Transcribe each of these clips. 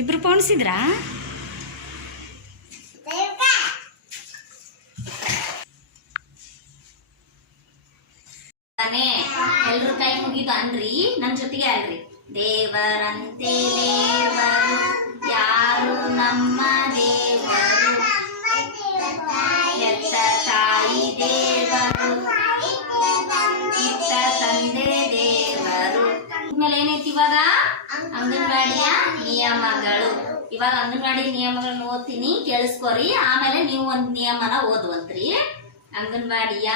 ಇಬ್ರು ಪೋಣಿಸಿದ್ರಾ? ಎಲ್ರು ಕೈ ಮುಗಿದು ಅನ್ರಿ, ನನ್ ಜೊತೆಗೆ ಅಲ್ರಿ. ದೇವರಂತೆ ದೇವರು ಯಾರು ನಮ್ಮ ದೇವರು, ಎತ್ತ ತಾಯಿ ದೇವರು, ಇತ್ತ ತಂದೆ ದೇವರು. ಆಮೇಲೆ ಏನೈತಿ ಇವಾಗ ಅಂಗನವಾಡಿಯ ನಿಯಮಗಳು. ಇವಾಗ ಅಂಗನವಾಡಿ ನಿಯಮಗಳನ್ನ ಓದ್ತೀನಿ, ಕೇಳಿಸ್ಕೋರಿ. ಆಮೇಲೆ ನೀವು ಒಂದ್ ನಿಯಮನ ಓದುವಂತ್ರಿ. ಅಂಗನವಾಡಿಯ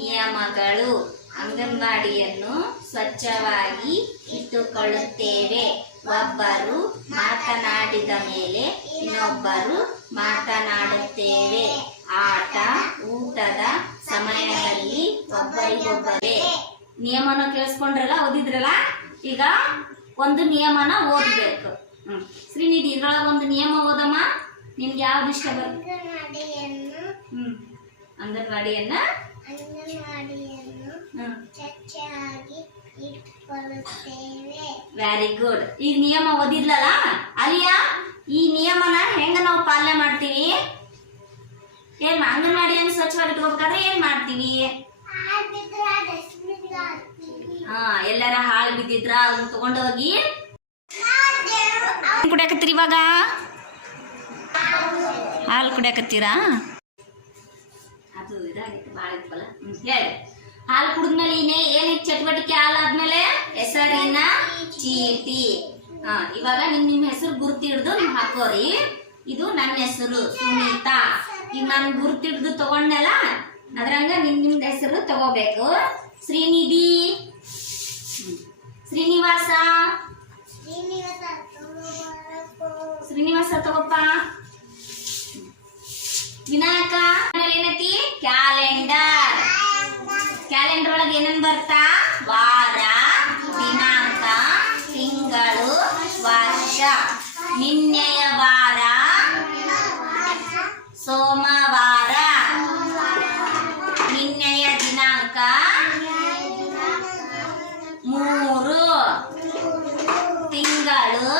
ನಿಯಮಗಳು. ಅಂಗನವಾಡಿಯನ್ನು ಸ್ವಚ್ಛವಾಗಿ ಇಟ್ಟುಕೊಳ್ಳುತ್ತೇವೆ. ಒಬ್ಬರು ಮಾತನಾಡಿದ ಮೇಲೆ ಇನ್ನೊಬ್ಬರು ಮಾತನಾಡುತ್ತೇವೆ. ಆಟ ಊಟದ ಸಮಯದಲ್ಲಿ ಒಬ್ಬರಿಗೊಬ್ಬರೇ. ನಿಯಮನ ಕೇಳಿಸ್ಕೊಂಡ್ರಲ್ಲ, ಓದಿದ್ರಲ್ಲ. ಈಗ ಒಂದು ನಿಯಮನ ಓದ್ಬೇಕು. ಶ್ರೀನಿಧಿ, ಇದ್ರೊಳಗ ಒಂದು ನಿಯಮ ಓದಮ್ಮ. ನಿಮ್ಗೆ ಯಾವ್ದು ಇಷ್ಟ ಬರುತ್ತೆ? ಅಂಗನವಾಡಿಯನ್ನ ಸ್ವಚ್ಛವಾಗಿ ಇಟ್ಟುಕೊಳ್ಳುತ್ತೇವೆ. Very good. ಈ ನಿಯಮ ಓದಿದ್ಲಲ್ಲ ಅಲಿಯಾ, ಈ ನಿಯಮನ ಹೆಂಗ ನಾವು ಪಾಲನೆ ಮಾಡ್ತೀವಿ? ಏನ್ ಅಂಗನವಾಡಿಯನ್ನು ಸ್ವಚ್ಛವಾಗಿ ಇಟ್ಕೋಬೇಕಾದ್ರೆ ಏನ್ ಮಾಡ್ತೀವಿ? ಎಲ್ಲಾರ ಹಾಳು ಬಿದ್ದಿದ್ರ ಅದನ್ನ ತಗೊಂಡೋಗಿ ಕುಡಿಯಾಕತ್ತೀರಿ. ಇವಾಗ ಹಾಲು ಕುಡಿಯಾಕತ್ತೀರಾ? ಅದು ಇದಾಗಿತ್ತು, ಭಾಳ ಇತ್ತಲ್ಲ. ಹೇಳಿ. ಹಾಲು ಕುಡಿದ್ಮೇಲೆ ಏನಿತ್ತು ಚಟುವಟಿಕೆ? ಹಾಲು ಆದ್ಮೇಲೆ ಹೆಸರಿನ ಚೀಟಿ. ಇವಾಗ ನಿಮ್ ಹೆಸರು ಗುರ್ತಿ ಹಿಡ್ದು ಹಾಕೋರಿ. ಇದು ನನ್ನ ಹೆಸರು ಸುನೀತಾ. ಈಗ ನಾನು ಗುರ್ತಿ ಹಿಡ್ದು ತಗೊಂಡಲ್ಲ, ಅದ್ರಂಗ ನಿಮ್ದ ಹೆಸರು ತಗೋಬೇಕು. ಶ್ರೀನಿಧಿ, ಶ್ರೀನಿವಾಸ, ಶ್ರೀನಿವಾಸ ತಗೋಪ್ಪ. ವಿನಾಯಕ. ಆಮೇಲೆ ಏನೈತಿ? ಕ್ಯಾಲೆಂಡರ್. ಕ್ಯಾಲೆಂಡರ್ ಒಳಗೆ ಏನೇನ್ ಬರ್ತಾ? ವಾರ, ದಿನಾಂಕ, ತಿಂಗಳು, ವರ್ಷ. ನಿನ್ನೆಯ ವಾರ ಸೋಮವಾರ, ನಿನ್ನೆಯ ದಿನಾಂಕ 3, ತಿಂಗಳು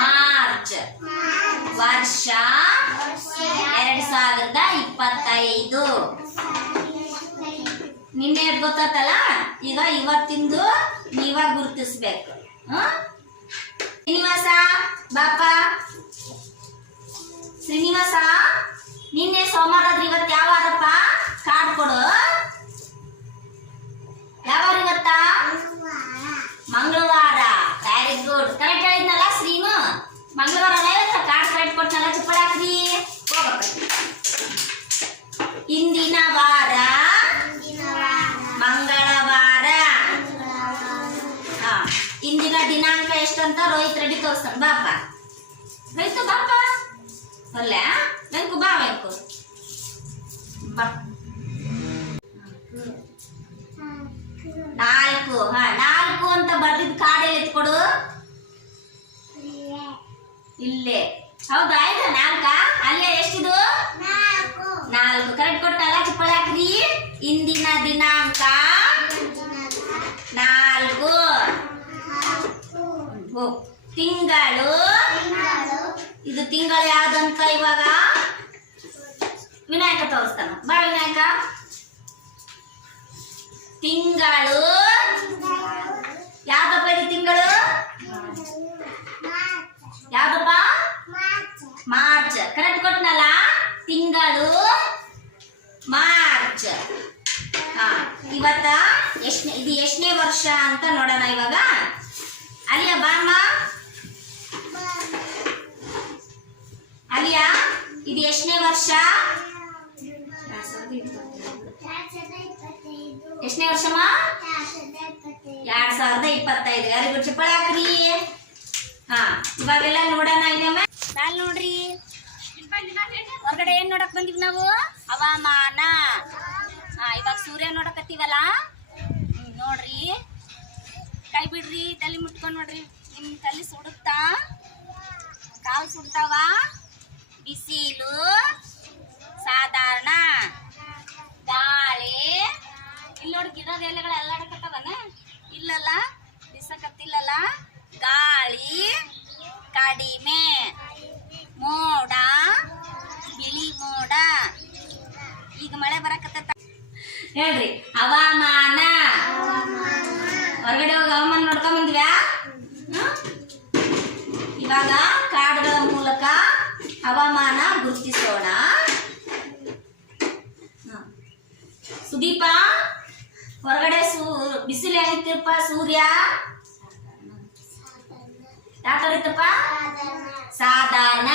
ಮಾರ್ಚ್, ವರ್ಷ 2025. ನಿನ್ನೆ ಗೊತ್ತಲ್ಲ. ಈಗ ಇವತ್ತಿಂದು ನೀವ ಗುರುತಿಸ್ಬೇಕು. ಶ್ರೀನಿವಾಸ ಬಾಪ. ಶ್ರೀನಿವಾಸ, ನಿನ್ನೆ ಸೋಮವಾರ ಆದ್ರೆ ಇವತ್ತು ಯಾವ ವಾರಪ್ಪ? ಕಾರ್ಡ್ ಕೊಡು. ಯಾವ ವಾರ ಇವತ್ತ? ಮಂಗಳವಾರ. Very good. ಕರೆಕ್ಟ್ ಹೇಳಿದ್ನಲ್ಲ ಶ್ರೀನು? ಮಂಗಳವಾರ ಇವತ್ತ ಕಾರ್ಡ್ ಕರೆಕ್ಟ್ ಕೊಟ್ಟನಲ್ಲ. ಚಪ್ಪಳ ಹಾಕ್ರಿ. ಇಂದಿನ ವಾರ ಮಂಗಳವಾರ. ಇಂದಿನ ದಿನಾಂಕ ಎಷ್ಟಂತ ರೋಹಿತ್ ರೆಡ್ಡಿ ತೋರಿಸ್ತಾನೆ. ಬಾಪ ರೋಹಿತ್, ಬಾಪ ಅಲ್ಲ ವೆಂಕು, ಬಾ ವೆಂಕು ಬಾ. 4. 4 ಅಂತ ಬರ್ದಿದ್ ಕಾರ್ಡ್ ಎತ್ಕೊಡು. ಇಲ್ಲೇ. ಹೌದಾ? ಇದು 4. ಅಲ್ಲೇ ಎಷ್ಟಿದು? 4. ಕರೆಕ್ಟ್ ಕೊಟ್ಟಲ್ಲ. ಚಪ್ಪಳ ಹಾಕ್ರಿ. ಇಂದಿನ ದಿನಾಂಕ 4. ತಿಂಗಳು. ಇದು ತಿಂಗಳು ಯಾವ್ದಂತ ಇವಾಗ ವಿನಾಯಕ ತೋರಿಸ್ತಾನ. ಬಾ ವಿನಾಯಕ. ತಿಂಗಳು ಯಾವ್ದಪ್ಪ? ಇದು ತಿಂಗಳು ಯಾವ್ದಪ್ಪ? ಮಾರ್ಚ್. ಕರೆಕ್ಟ್ ಕೊಟ್ಟನಲ್ಲ. ತಿಂಗಳು ಮಾರ್ಚ್. ಇವತ್ತ ಇದು ಎಷ್ಟನೇ ವರ್ಷ ಅಂತ ನೋಡೋಣ ಇವಾಗ. ಅಲಿಯಾ ಬಾಮ್ಮ. ಅಲಿಯಾ, ಇದು ಎಷ್ಟನೇ ವರ್ಷ? ಎಷ್ಟನೇ ವರ್ಷಮ್ಮ? 2025. Very good. ಚಪ್ಪಳ ಹಾಕ್ರಿ. ಇವಾಗೆಲ್ಲ ನೋಡೋಣ. ಇನ್ನೊಮ್ಮೆ ಸಾಲ್ ನೋಡ್ರಿ. ಹೊರಗಡೆ ಏನ್ ನೋಡಕ್ ಬಂದಿವಿ ನಾವು? ಹವಾಮಾನ. ಇವಾಗ ಸೂರ್ಯ ನೋಡಕತ್ತೀವಲ್ಲ. ನೋಡ್ರಿ, ಕೈ ಬಿಡ್ರಿ, ತಲೆ ಮುಟ್ಕೊಂಡ್ ನೋಡ್ರಿ. ನಿಮ್ ತಲೆ ಸುಡುತ್ತಾ? ಕಾಲು ಸುಡ್ತಾವ? ಬಿಸಿಲು ಸಾಧಾರಣ. ಗಾಳಿ. ಇಲ್ಲಿ ನೋಡಿ, ಗಿಡದ ಎಲೆಗಳು ಎಲ್ಲಾಡಕತ್ತವನ? ಇಲ್ಲಲ್ಲ, ಬಿಸಕತ್ತಿಲ್ಲಲ್ಲ. ಗಾಳಿ ಕಡಿಮೆ, ಮೋಡ, ಬಿಳಿ ಮೋಡ. ಈಗ ಮಳೆ ಬರಕತ್ತ ಹೇಳ್ರಿ. ಹವಾಮಾನ. ಹೊರಗಡೆ ಹೋಗಿ ಹವಾಮಾನ ನೋಡ್ಕೊಂಡ್ ಬಂದ್ವ್ಯಾ? ಇವಾಗ ಕಾರ್ಡ್ಗಳ ಮೂಲಕ ಹವಾಮಾನ ಗುರುತಿಸೋಣ. ಸುದೀಪ, ಹೊರಗಡೆ ಬಿಸಿಲು ಹೆಂಗಿತ್ತಪ್ಪ? ಸೂರ್ಯ ಯಾವ ಇತ್ತಪ್ಪ? ಸಾಧಾರಣ.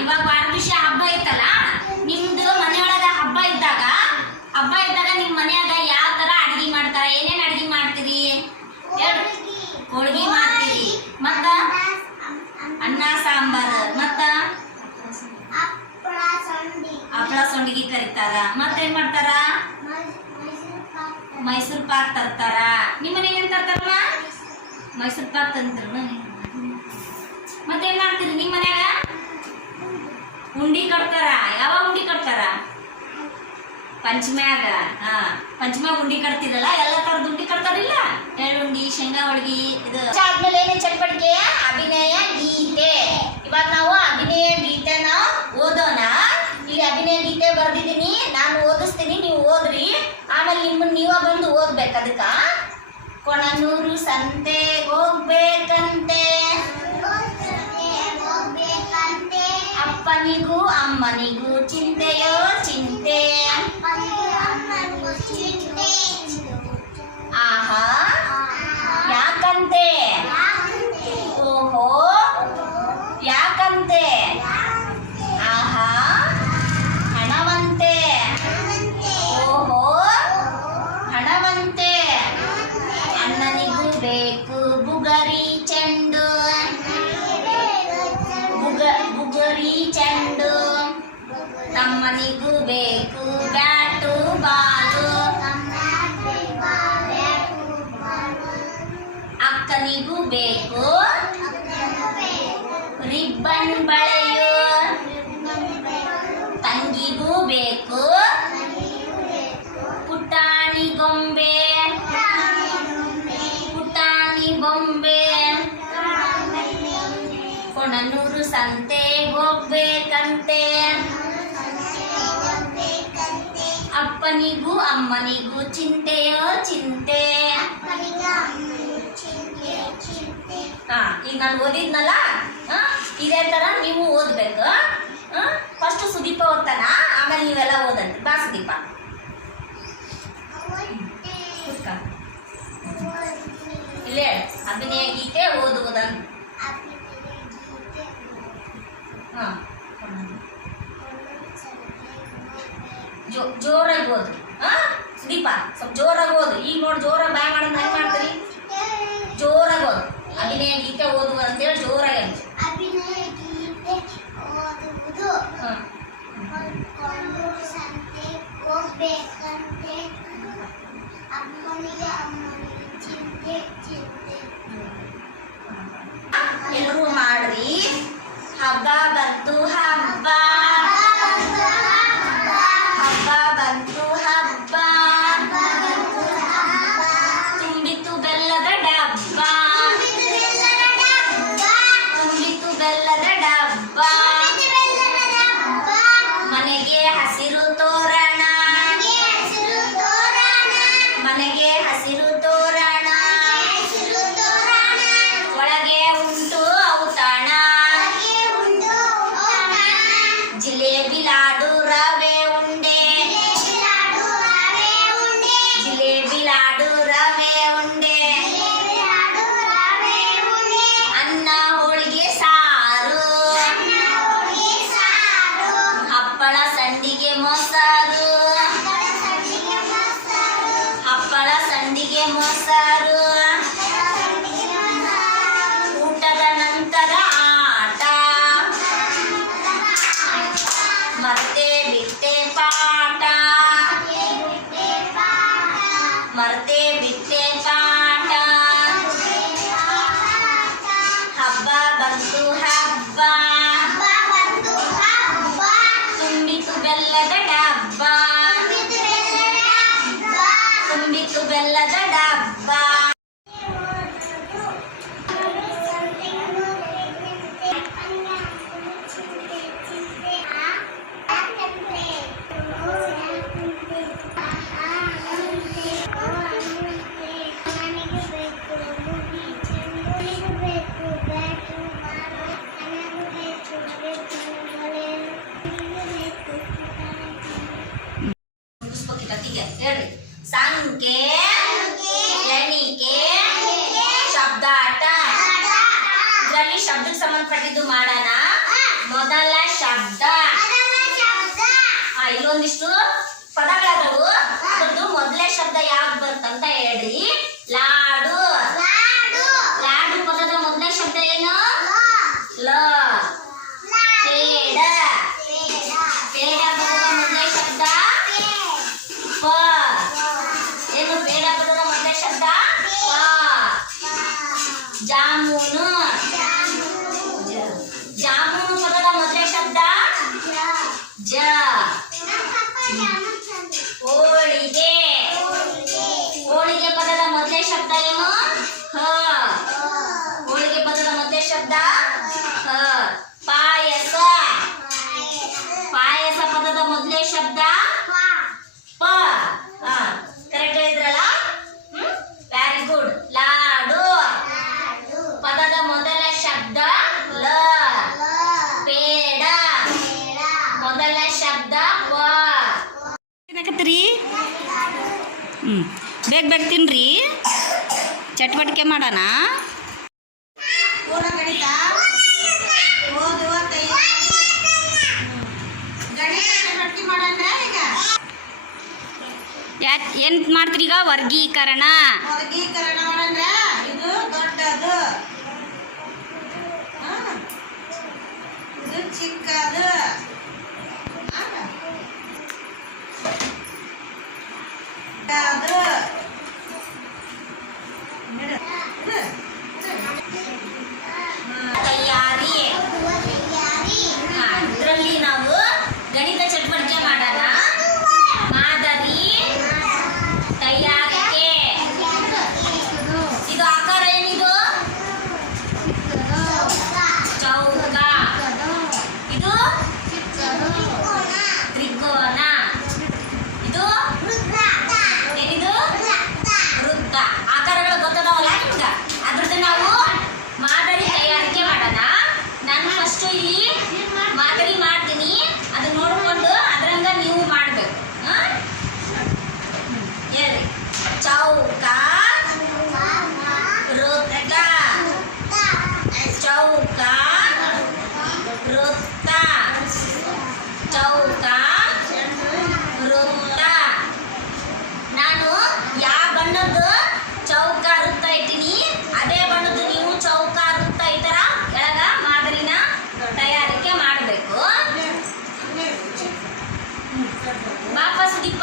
ಇವಾಗ ವಾರವಿಷ ಹಬ್ಬ ಐತಲ್ಲ, ನಿಮ್ದು ಮನೆಯೊಳಗ ಹಬ್ಬ ಇದ್ದಾಗ ನಿಮ್ ಮನ್ಯಾಗ ಯಾವ ತರ ಅಡಿಗೆ ಮಾಡ್ತಾರ? ಏನೇನ್ ಅಡಿಗೆ ಮಾಡ್ತೀರಿ? ಹೋಳಿಗೆ ಮಾಡ್ತೀರಿ, ಮತ್ತ ಅನ್ನ ಸಾಂಬಾರ್, ಮತ್ತ ಹಪ್ಪಳ ಸಂಡಿಗೆ ಕರಿತಾರ. ಮತ್ತೇನ್ ಮಾಡ್ತಾರ? ಮೈಸೂರು ಪಾಕ್ ತರ್ತಾರ. ನಿಮ್ಮ ಮನೆಗೆ ಏನ್ ತರ್ತಾರಮ್ಮ? ಮೈಸೂರು ಪಾಕ್ ತಂದ್ರ. ಮತ್ತೇನ್ ಮಾಡ್ತೀರಿ ನಿಮ್ಮ ಮನ್ಯಾಗ? ಉಂಡಿ ಕಟ್ತಾರ. ಯಾವಾಗ ಉಂಡಿ ಕಟ್ತಾರ? ಪಂಚಮ್ಯಾಗ. ಪಂಚಮ್ಯಾಗ ಉಂಡಿ ಕಟ್ತಿರಲ್ಲ, ಎಲ್ಲ ತರದ ಉಂಡಿ ಕಟ್ತಾರಿಲ್ಲ? ಎಳ್ಳುಂಡಿ, ಶೇಂಗಾ ಹೋಳಿಗೆ. ಇದು ಆದ್ಮೇಲೆ ಏನೇನ್ ಚಟುವಟಿಕೆ? ಅಭಿನಯ ಗೀತೆ. ಇವಾಗ ನಾವು ಅಭಿನಯ ಗೀತೆನ ಓದೋಣ. ಈಗ ಅಭಿನಯ ಗೀತೆ ಬರ್ದಿದ್ದೀನಿ, ನಾನು ಓದಿಸ್ತೀನಿ, ನೀವು ಓದ್ರಿ. ಆಮೇಲೆ ನಿಮ್ಮನ್ನ ನೀವ ಬಂದು ಓದ್ಬೇಕು. ಅದಕ್ಕ ಕೊಣನೂರು ಸಂತೆಗೆ ಹೋಗ್ಬೇಕಂತೆ, ಅಪ್ಪನಿಗೂ ಅಮ್ಮನಿಗೂ ಚಿಂತೆಯೋ ಚಿಂತೆ. ಆಹಾ ಯಾಕಂತೆ? ಓಹೋ ಯಾಕಂತೆ? ಆಹಾ ಹಣವಂತೆ. ಓಹೋ ಹಣವಂತೆ. ಅಣ್ಣನಿಗೂ ಬೇಕು ಬುಗರಿ ಚೆಂಡು, ಬುಗರಿ ಚೆಂಡು. ತಮ್ಮನಿಗೂ ಬೇಕು ಬ್ಯಾಟು ಬಾಲು, ಅಕ್ಕನಿಗೂ ಬೇಕು ರಿಬ್ಬನ್ ಬಳೆಯು, ತಂಗಿಗೂ ಬೇಕು ಪುಟಾಣಿ ಗೊಂಬೆ, ಪುಟಾಣಿ ಬೊಂಬೆ. ಕೊಣನೂರು ಸಂತೆಗೆ ಹೋಗ್ಬೇಕಂತೆ, ಅಪ್ಪನಿಗೂ ಅಮ್ಮನಿಗೂ ಚಿಂತೆಯೋ ಚಿಂತೆ. ಈಗ ನಾನು ಓದಿದ್ನಲ್ಲ, ಇದೇ ತರ ನೀವು ಓದ್ಬೇಕು. ಫಸ್ಟ್ ಸುದೀಪ ಓದ್ತಾನ, ಆಮೇಲೆ ನೀವೆಲ್ಲ ಓದಂತ. ಬಾ ಸುದೀಪ. ಇಲ್ಲೇ ಅಭಿನಯ ಗೀತೆ ಓದುವುದಂತ. ಜೋರಾಗಿ ಓದು ಸುದೀಪ, ಸ್ವಲ್ಪ ಜೋರಾಗಿ ಓದು. ಈಗ ನೋಡಿ ಜೋರಾಗಿ ಬಾಯ್ ಮಾಡೋದು ಹೆಂಗ್ ಮಾಡ್ತೀರಿ? ಜೋರಾಗಿ ಓದು. ಅಭಿನಯ ಗೀತೆ ಓದುವ ಅಂತೇಳಿ ಜೋರಾಗಿ ಅಂತ. ಅಭಿನಯ ಗೀತೆ ಓದುವುದು. ಸಂತೆ ಹೋಗ್ಬೇಕಂತೆ, ಅಮ್ಮನಿಗೆ ಅಮ್ಮನಿಗೆ ಚಿಂತೆ ಚಿಂತೆ. ಎಲ್ಲರೂ ಮಾಡ್ರಿ. ಹಬ್ಬ ಬಂತು ಹಬ್ಬ, ಹಬ್ಬ ಬಂತು ಹಬ್ಬ, ತುಂಬಿತು ಬೆಲ್ಲದ ಡಬ್ಬ, ತುಂಬಿತು ಬೆಲ್ಲದ ಡಬ್ಬ. ಮನೆಗೆ ಹಸಿರು ತೋರಣ, ಮನೆಗೆ ಹಸಿರು ತೋರಣ, ಒಳಗೆ ಉಂಟು ಔತಣ. ಜಿಲೇಬಿ ಲಾಡು ರವೆ ಉಂಡೆ, ಜಿಲೇಬಿ ಲಾಡು ರವೆ ಉಂಡೆ. ಅನ್ನ ಹೋಳಿಗೆ ಸಾರು, ಹಪ್ಪಳ ಸಂಡಿಗೆ ಮೊಸರು, ಹಪ್ಪಳ ಸಂಡಿಗೆ ಮೊಸರು. ಊಟದ ನಂತರ ಆಟ, ಮರ್ತೆ ಬಿಟ್ಟೆ ಪಾಠ, ಮರ್ತೆ ಬಿಟ್ಟೆ ಪಾಠ. ಹಬ್ಬ ಬಂತು ಹಬ್ಬ, ತುಂಬಿತು ಬೆಲ್ಲದ ಡಬ್ಬ, ತುಂಬಿತು ಬೆಲ್ಲದ ಡಬ್ಬ. ಸಂಖ್ಯೆ, ಎಣಿಕೆ, ಶಬ್ದಾಟ. ಇದರಲ್ಲಿ ಶಬ್ದಕ್ಕೆ ಸಂಬಂಧಪಟ್ಟಿದ್ದು ಮಾಡೋಣ. ಮೊದಲ ಶಬ್ದ. ಇಲ್ಲೊಂದಿಷ್ಟು ಪದಗಳಾದವು. ಅದ್ರದ್ದು ಮೊದಲೇ ಶಬ್ದ ಯಾವ್ದು ಬರುತ್ತಂತ ಹೇಳ್ರಿ. ಲಾಡು. ಲಾಡು ಪದದ ಮೊದಲನೇ ಶಬ್ದ ಏನು? ಲ. ಪೇಡ. ಪೇಡ ಪದದ ಮೊದಲನೇ ಶಬ್ದ ಪ. ಏನು ಪೇಡ ಪದದ ಮೊದಲನೇ ಶಬ್ದ ಪ. ಜಾಮೂನು. ಜಾಮೂನು ಪದದ ಮೊದಲನೇ ಶಬ್ದ ಜ. ಹೋಳಿಗೆ. ಹೋಳಿಗೆ ಪದದ ಮೊದಲನೇ ಶಬ್ದ ಏನು? ಹ. ಹೋಳಿಗೆ ಪದದ ಮೊದಲನೇ ಶಬ್ದ ಹ. ಪಾಯಸ. ಪಾಯಸ ಪದದ ಮೊದಲನೇ ಶಬ್ದ ಪ. ಕರೆಕ್ಟ್ ಹೇಳಿದ್ರಲ್ಲ? Very good. ಲಾಡು ಪದದ ಮೊದಲ ಶಬ್ದ ಲ. ಪೇಡ ಮೊದಲ ಶಬ್ದ ಪ. ಏನಾಕತ್ತೀರಿ? ಬೇಗ ಬೇಗ ತಿನ್ರಿ, ಚಟುವಟಿಕೆ ಮಾಡೋಣ. ಗಣಿತ ಓದುವ ಗಣಿತ ಚಟುವಟಿಕೆ ಮಾಡೋಣ. ಈಗ ಏನ್ ಮಾಡ್ತೀರಿ ಈಗ? ವರ್ಗೀಕರಣ. ವರ್ಗೀಕರಣ ಮಾಡೋಣ. ಇದು ದೊಡ್ಡದು, ಇದು ಚಿಕ್ಕದು. ಅದು ತಯಾರಿ. ಇದರಲ್ಲಿ ನಾವು ಗಣಿತ ಚಟುವಟಿಕೆ ಮಾಡೋಣ. ಮಾದರಿ, ತಯಾರಿಕೆ. ಇದು ಆಕಾರ ಏನಿದು? ಚೌಕ. ಇದು ತ್ರಿಕೋನ. ಇದು ಏನಿದು? ವೃತ್ತ. ಆಕಾರಗಳು ಗೊತ್ತದವಲ್ಲ ನಿಮ್ಗ? ಅದ್ರದ್ದು ನಾವು ಮಾದರಿ ತಯಾರಿಕೆ ಮಾಡೋಣ. ನಾನು ಫಸ್ಟ್ ಇಲ್ಲಿ ಮಾದರಿ ಮಾಡ್ತೀನಿ, ಅದನ್ನ ನೋಡ್ಕೊಂಡು ಅದ್ರಂಗ ನೀವು ಮಾಡ್ಬೇಕು. ಹೇಳಿ. ಚೌಕ, ವೃತ್ತ. ಚೌಕ, ವೃತ್ತ. ಚೌಕ, ವೃತ್ತ. ನಾನು ಯಾವ ಬಣ್ಣದ್ದು ಚೌಕ ವೃತ್ತ ಇಟ್ಟಿನಿ ಅದೇ ಬಣ್ಣದ್ದು ನೀವು ಚೌಕ ವೃತ್ತ ಈ ತರ ಕೆಳಗ ಮಾದರಿನ ತಯಾರಿಕೆ ಮಾಡಬೇಕು. ವಾಪಸ್ ದೀಪ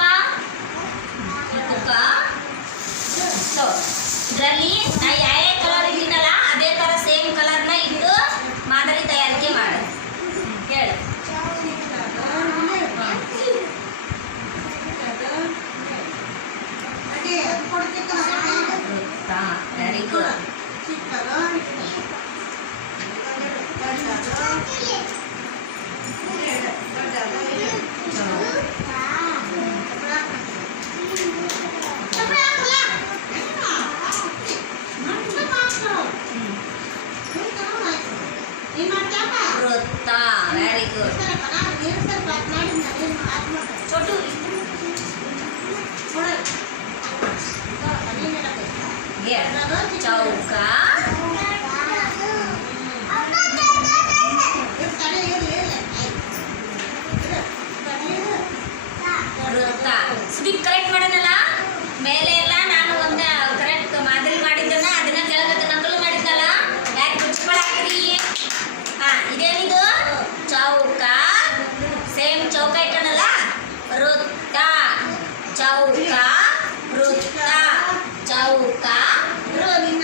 ಇದರಲ್ಲಿ ನಾ ಯಾವ ಕಲರ್ ಇದ್ದೀನಲ್ಲ ಅದೇ ತರ ಸೇಮ್ ಕಲರ್ನ ಇಟ್ಟು ಮಾದರಿ ತಯಾರಿಕೆ ಮಾಡು. ಹೇಳು. Very good. ವೃತ್ತ. Very good. ಚೋಟು. ಚೌಕ, ವೃತ್ತ. ಸುದೀಪ್ ಕರೆಕ್ಟ್ ಮಾಡೋಣಲ್ಲ? ಮೇಲೆ ಎಲ್ಲ ನಾನು ಒಂದು ಕರೆಕ್ಟ್ ಮಾದರಿ ಮಾಡಿದ್ದನ್ನ ಅದನ್ನ ಕೆಳಗೆ ನಕಲು ಮಾಡಿದ್ದಲ್ಲ, ಯಾಕೆ ಮುಚ್ಕೊಳಕ್ರಿ? ಇದೇನಿದು? ಚೌಕ. ಸೇಮ್ ಚೌಕ ಇಟ್ಟನಲ್ಲ? ವೃತ್ತ. ಚೌಕ, ವೃತ್ತ. ಚೌಕ, ವೃತ್ತ.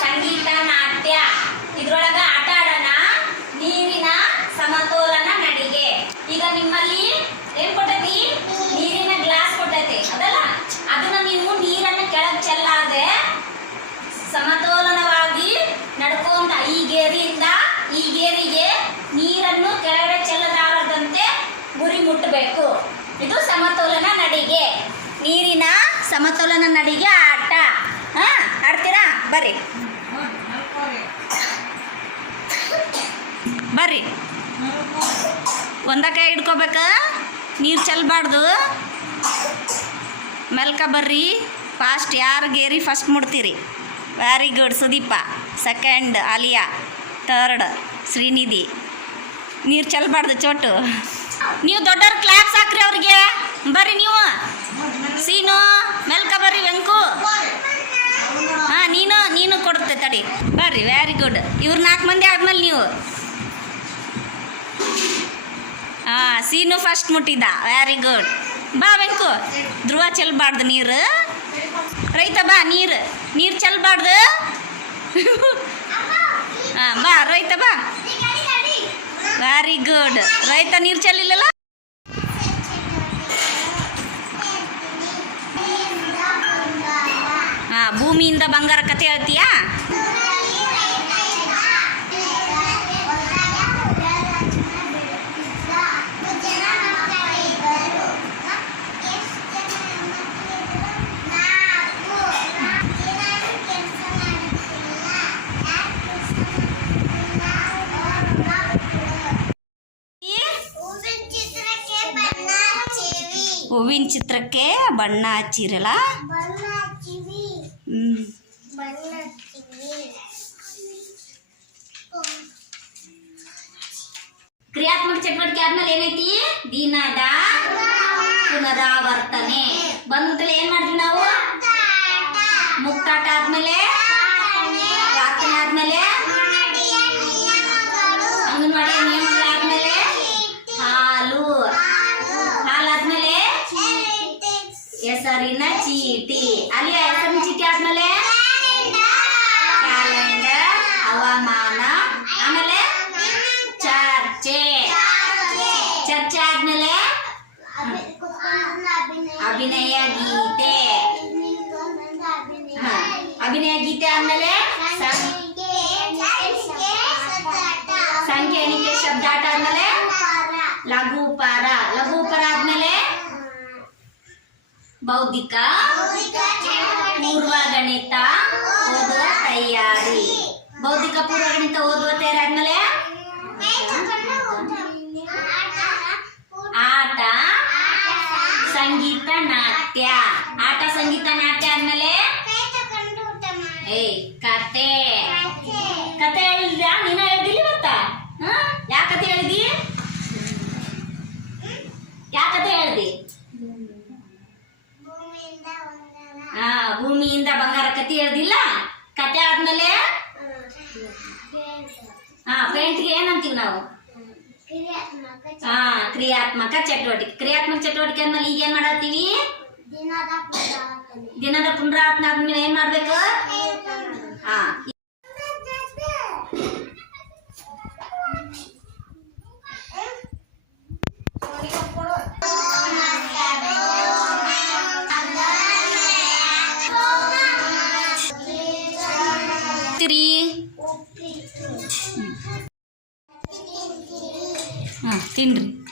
ಸಂಗೀತ, ನಾಟ್ಯ. ಇದ್ರೊಳಗ ಆಟ ಆಡೋಣ. ನೀರಿನ ಸಮತೋಲನ ನಡಿಗೆ. ಈಗ ನಿಮ್ಮಲ್ಲಿ ಏನ್ ಕೊಟ್ಟೈತಿ? ನೀರಿನ ಗ್ಲಾಸ್ ಕೊಟ್ಟೈತಿ ಅದಲ್ಲ? ಅದನ್ನ ನೀವು ನೀರನ್ನ ಕೆಳಗೆ ಚೆಲ್ಲಾರ್ದೆ ಸಮತೋಲನವಾಗಿ ನಡ್ಕೊಂತ ಈ ಗೇರಿಯಿಂದ ಈ ಗೇರಿಗೆ ನೀರನ್ನು ಕೆಳಗಡೆ ಚೆಲ್ಲದಾರದಂತೆ ಗುರಿ ಮುಟ್ಟಬೇಕು. ಇದು ಸಮತೋಲನ ನಡಿಗೆ. ನೀರಿನ ಸಮತೋಲನ ನಡಿಗೆ ಆಟ. ಆಡ್ತೀರಾ? ಬರ್ರಿ. ಬರ್ರಿ ಒಂದ ಕೈ ಹಿಡ್ಕೋಬೇಕ ನೀರು ಚೆಲ್ಬಾರ್ದು ಮೆಲ್ಕ ಬರ್ರಿ ಫಾಸ್ಟ್ ಯಾರು ಗೇರಿ ಫಸ್ಟ್ ಮುಡ್ತೀರಿ very good Sudeep second Aliya third Shrinidhi ನೀರು ಚೆಲ್ಬಾರ್ದು ಚೋಟು ನೀವು ದೊಡ್ಡವ್ರ ಕ್ಲಾಪ್ಸ್ ಹಾಕ್ರಿ ಅವ್ರಿಗೆ ಬರ್ರಿ ನೀವು ಸೀನು ಮೆಲ್ಕ ಬರ್ರಿ ವೆಂಕು ಹಾಂ ನೀನು ಕೊಡುತ್ತೆ ತಡಿ ಬರ್ರಿ ವೆರಿ ಗುಡ್ ಇವ್ರು 4 ಮಂದಿ ಆದ್ಮೇಲೆ ನೀವು ಹಾಂ ಸೀನು ಫಸ್ಟ್ ಮುಟ್ಟಿದ್ದ ವೆರಿ ಗುಡ್ ಬಾ ವೆಂಕು ಧ್ರುವ ಚೆಲ್ಬಾರ್ದು ನೀರು ರೈತ ಬಾ ನೀರು ಚೆಲ್ಬಾರ್ದು ಹಾಂ ಬಾ ರೈತ ಬಾ ವೆರಿ ಗುಡ್ ರೈತ ನೀರು ಚೆಲ್ಲಿಲ್ಲಲ್ಲ ಹಾಂ ಭೂಮಿಯಿಂದ ಬಂಗಾರ ಕತೆ ಹೇಳ್ತೀಯಾ ಹೂವಿನ ಚಿತ್ರಕ್ಕೆ ಬಣ್ಣ ಹಚ್ಚಿರಲ್ಲ ಕ್ರಿಯಾತ್ಮಕ ಚಟುವಟಿಕೆ ಆದ್ಮೇಲೆ ಏನೈತಿ ದಿನದ ಪುನರಾವರ್ತನೆ ಬಂದ್ಮೇಲೆ ಏನ್ ಮಾಡ್ತೀವಿ ನಾವು ಮುಕ್ತಾಟ ಆದ್ಮೇಲೆ ಪ್ರಾರ್ಥನೆ ಆದ್ಮೇಲೆ ಅಂಗನವಾಡಿ ನಿಯಮಗಳಾದ್ಮೇಲೆ ಹಾಲಾದ್ಮೇಲೆ ಹೆಸರಿನ ಚೀಟಿ ಅಲ್ಲಿ ಹೆಸರಿನ ಚೀಟಿ ಆದ್ಮೇಲೆ ಕ್ಯಾಲೆಂಡರ್ ಹವಾಮಾನ ಆಮೇಲೆ ಚರ್ಚೆ ಆದ್ಮೇಲೆ ಅಭಿನಯ ಗೀತೆ ಅಭಿನಯ ಗೀತೆ ಆದ್ಮೇಲೆ ಸಂಖ್ಯೆ ಎಣಿಕೆ ಶಬ್ದಾಟ ಆದ್ಮೇಲೆ ಲಘು ಉಪಹಾರ ಆದ್ಮೇಲೆ ಬೌದ್ಧಿಕ ಪೂರ್ವಗಣಿತ ಓದುವ ತಯಾರಿ ಬೌದ್ಧಿಕ ಪೂರ್ವಗಣಿತ ಓದುವ ತಯಾರಿ ಆದ್ಮೇಲೆ ಆಟ ಸಂಗೀತ ನಾಟ್ಯ ಆದ್ಮೇಲೆ ಕತೆ ಹೇಳಿದ್ಯಾ ನೀನ ಹೇಳ್ದಿಲ್ಲ ಮತ್ತ ಯಾ ಕತೆ ಹೇಳಿದಿ ಹೇಳ್ದಿ ಭೂಮಿಯಿಂದ ಬಂಗಾರ ಕತೆ ಹೇಳ್ದಿಲ್ಲ ಕತೆ ಆದ್ಮೇಲೆ ಪೇಂಟ್ಗೆ ಏನಂತೀವಿ ನಾವು ಕ್ರಿಯಾತ್ಮಕ ಚಟುವಟಿಕೆ ಆದ್ಮೇಲೆ ಈಗ ಏನ್ ಮಾಡತ್ತೀವಿ ದಿನದ ಪುನರಾವರ್ತನೆ ಆದ್ಮೇಲೆ ಏನ್ ಮಾಡ್ಬೇಕು ತಿನ್ರಿ